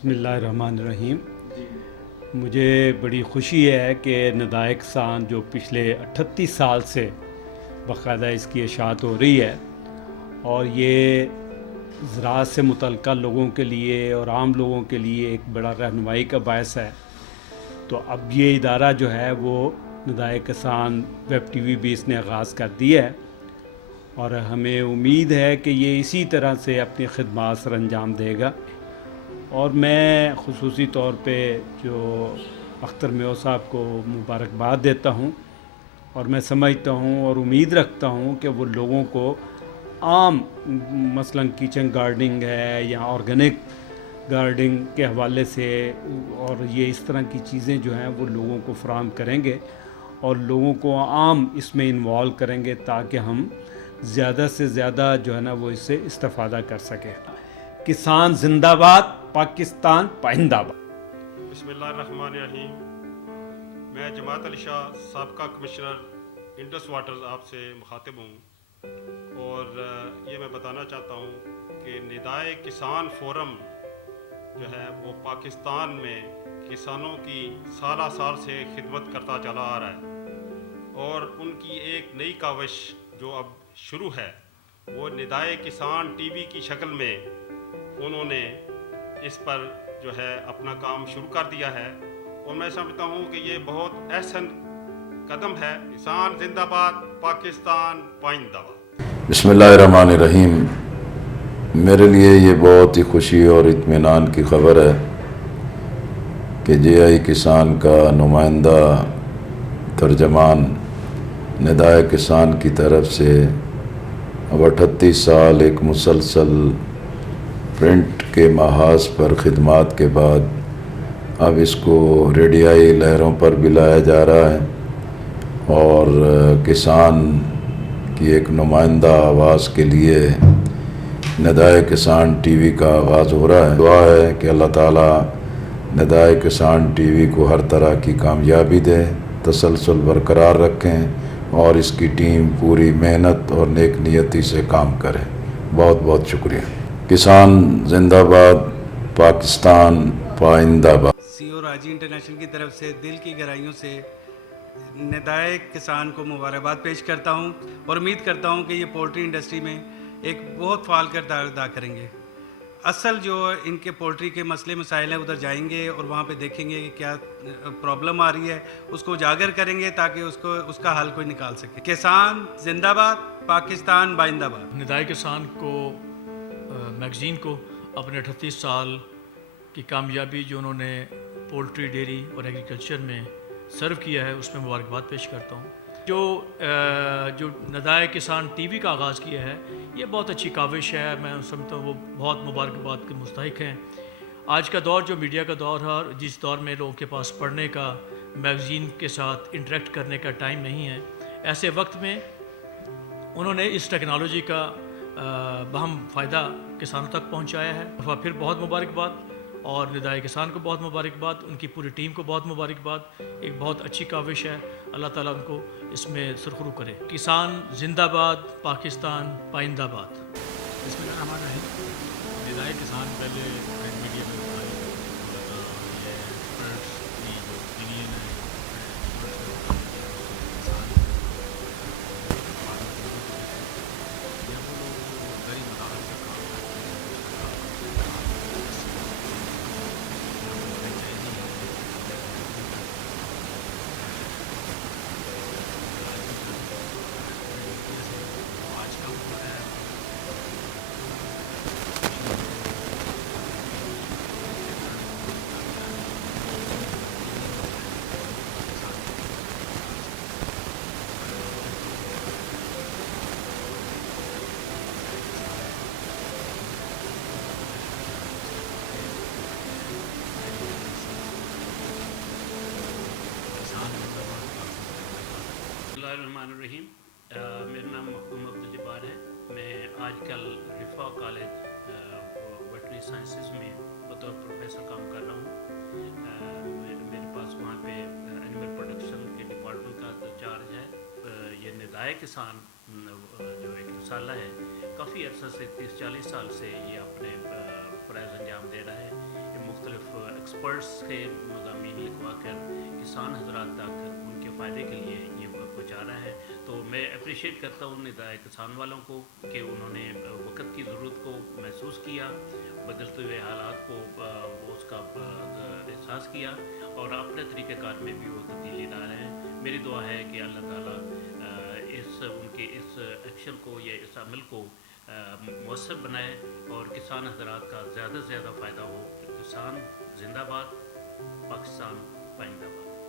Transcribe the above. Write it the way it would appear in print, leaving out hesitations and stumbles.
बिस्मिल्लाहिर्रहमानिर्रहीम। मुझे बड़ी ख़ुशी है कि निदाए किसान जो पिछले 38 साल से बाकायदा इसकी इशाअत हो रही है और ये ज़राअत से मुतल्लिक़ लोगों के लिए और आम लोगों के लिए एक बड़ा रहनुमाई का बायस है। तो अब ये इदारा जो है वो निदाए किसान वेब टीवी भी इसने आगाज़ कर दिया है और हमें उम्मीद है कि ये इसी तरह से अपनी खिदमत सर अंजाम देगा। और मैं ख़ुसूसी तौर पे जो अख्तर मेव साहब को मुबारकबाद देता हूँ और मैं समझता हूँ और उम्मीद रखता हूँ कि वो लोगों को आम मसलन किचन गार्डनिंग है या ऑर्गेनिक गार्डनिंग के हवाले से और ये इस तरह की चीज़ें जो हैं वो लोगों को फ़राहम करेंगे और लोगों को आम इसमें इन्वॉल्व करेंगे ताकि हम ज़्यादा से ज़्यादा जो है ना वो इससे इस्तेफ़ादा कर सकें। किसान जिंदाबाद, पाकिस्तान पाइंदाबाद। बिस्मिल्लाहिर्रहमानिर्रहीम। मैं जमात अली शाह साबका कमिश्नर इंडस वाटर्स आपसे मुखातिब हूँ और ये मैं बताना चाहता हूँ कि निदाए किसान फोरम जो है वो पाकिस्तान में किसानों की साल से खिदमत करता चला आ रहा है और उनकी एक नई काविश जो अब शुरू है वो निदाए किसान टीवी की शक्ल में उन्होंने इस पर जो है अपना काम शुरू कर दिया है और मैं समझता हूँ कि ये बहुत अहसन कदम है। किसान जिंदाबाद, पाकिस्तान पाइंदाबाद। बिस्मिल्लाहिर्रहमानिर्रहीम। मेरे लिए ये बहुत ही खुशी और इत्मीनान की ख़बर है कि जेआई किसान का नुमाइंदा तर्जमान निदाए किसान की तरफ से अब 38 साल एक मुसलसल प्रिंट के महाज पर ख़िदमत के बाद अब इसको रेडियाई लहरों पर भी लाया जा रहा है और किसान की एक नुमाइंदा आवाज़ के लिए निदाए किसान टीवी का आगाज़ हो रहा है। दुआ है कि अल्लाह ताला निदाए किसान टीवी को हर तरह की कामयाबी दे, तसलसल बरकरार रखें और इसकी टीम पूरी मेहनत और नेक नियति से काम करे। बहुत बहुत शुक्रिया। किसान जिंदाबाद, पाकिस्तान पाइंदाबाद। सीओ राजी इंटरनेशनल की तरफ से दिल की गहराइयों से निदाए किसान को मुबारकबाद पेश करता हूं और उम्मीद करता हूं कि ये पोल्ट्री इंडस्ट्री में एक बहुत फ़ाल किरदार अदा करेंगे। असल जो इनके पोल्ट्री के मसले मसाइल हैं उधर जाएंगे और वहाँ पे देखेंगे कि क्या प्रॉब्लम आ रही है, उसको उजागर करेंगे ताकि उसका हल कोई निकाल सके। किसान जिंदाबाद, पाकिस्तान बाइंदाबाद। निदाए किसान को मैगज़ीन को अपने 38 साल की कामयाबी जो उन्होंने पोल्ट्री, डेयरी और एग्रीकल्चर में सर्व किया है उसमें मुबारकबाद पेश करता हूँ। जो निदाए किसान टीवी का आगाज़ किया है ये बहुत अच्छी काविश है। मैं समझता हूँ वो बहुत मुबारकबाद के मुस्तहिक हैं। आज का दौर जो मीडिया का दौर है, जिस दौर में लोगों के पास पढ़ने का, मैगज़ीन के साथ इंटरेक्ट करने का टाइम नहीं है, ऐसे वक्त में उन्होंने इस टेक्नोलॉजी का बहम फ़ायदा किसानों तक पहुँचाया है। और फिर बहुत मुबारकबाद और निदाए किसान को बहुत मुबारकबाद, उनकी पूरी टीम को बहुत मुबारकबाद। एक बहुत अच्छी काविश है, अल्लाह ताला उनको इसमें सुरखरू करे। किसान जिंदाबाद, पाकिस्तान पाइंदाबाद। इसमें हमारा है निदाए किसान पहले प्रिंट मीडिया में बताई ये प्रोडक्ट्स की जो ओपिनियन है किसान या वो लोग गरीब मदारत का काम करते हैं आज का हुआ है। बिस्मिल्लाहिर्रहमानिर्रहीम। मेरा नाम मोहम्मद अब्दुल जब्बार है। मैं आजकल रिफा कॉलेज वेटनरी साइंसेस में बतौर प्रोफेसर काम कर रहा हूँ। मेरे पास वहाँ पे एनिमल प्रोडक्शन के डिपार्टमेंट का तो चार्ज है। ये निदाए किसान जो एक रसाला है, काफ़ी अर्सा से 30-40 साल से ये अपने फ़राइज़ अंजाम दे रहा है। ये मुख्तलिफ एक्सपर्ट्स के मज़ामीन लिखवा कर किसान हजरात तक उनके फ़ायदे के लिए ये पहुँचा रहा है। तो मैं अप्रिशिएट करता हूँ निदाए किसान वालों को कि उन्होंने वक्त की ज़रूरत को महसूस किया, बदलते हुए हालात को उसका एहसास किया और अपने तरीक़ेकार में भी वो तब्दीली ला रहे हैं। मेरी दुआ है कि अल्लाह ताला उनके इस एक्शन को या इस अमल को मौसर बनाए और किसान हजरात का ज़्यादा से ज़्यादा फ़ायदा हो। किसान जिंदाबाद, पाकिस्तान पाइंदाबाद।